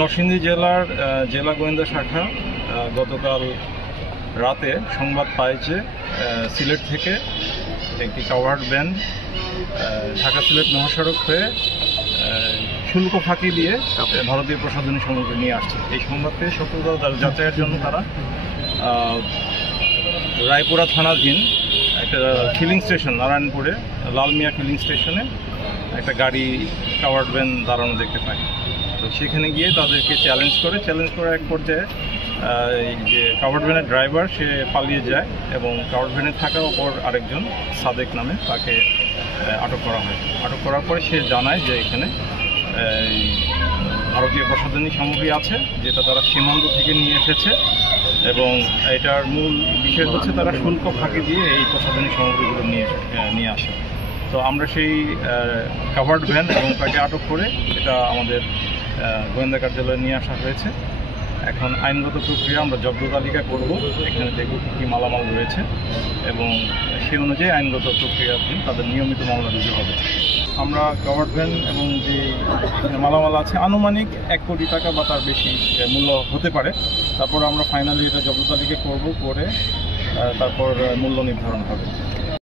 নরসিংদী জেলার জেলা গোয়েন্দা শাখা গতকাল রাতে সংবাদ পায় যে সিলেট থেকে একটি কাভার্ড ভ্যান ঢাকা সিলেট মহাসড়ক হয়ে শুল্ক ফাঁকি দিয়ে ভারতীয় প্রসাধনী সামগ্রী নিয়ে আসছে। এই সংবাদ পেয়ে সতর্কতা যাচাইয়ের জন্য তারা রায়পুরা থানাধীন একটা ফিলিং স্টেশন নারায়ণপুরে লালমিয়া ফিলিং স্টেশনে একটা গাড়ি কাভার্ড ভ্যান দাঁড়ানো দেখতে পায়। তো সেখানে গিয়ে তাদেরকে চ্যালেঞ্জ করে এক পর্যায়ে এই যে কাভার্ড ভ্যানের ড্রাইভার সে পালিয়ে যায় এবং কাভার্ড ভ্যানে থাকা অপর আরেকজন সাদেক নামে তাকে আটক করা হয়। আটক করার পরে সে জানায় যে এখানে ভারতীয় প্রসাধনী সামগ্রী আছে, যেটা তারা সীমান্ত থেকে নিয়ে এসেছে এবং এটার মূল বিষয় হচ্ছে তারা শুল্ক ফাঁকি দিয়ে এই প্রসাধনী সামগ্রীগুলো নিয়ে আসে। তো আমরা সেই কাভার্ড ভ্যান এবং তাকে আটক করে এটা আমাদের গোয়েন্দা কার্যালয়ে নিয়ে আসা হয়েছে। এখন আইনগত প্রক্রিয়া আমরা জব্দ তালিকা করব, এখানে দেখব কী মালামাল রয়েছে এবং সেই অনুযায়ী আইনগত প্রক্রিয়াধীন তাদের নিয়মিত মামলা রুজু হবে। আমরা কাভার্ড ভ্যান এবং যে মালামাল আছে আনুমানিক 1 কোটি টাকা বা তার বেশি মূল্য হতে পারে। তারপর আমরা ফাইনালি এটা জব্দ তালিকা করব, করে তারপর মূল্য নির্ধারণ হবে।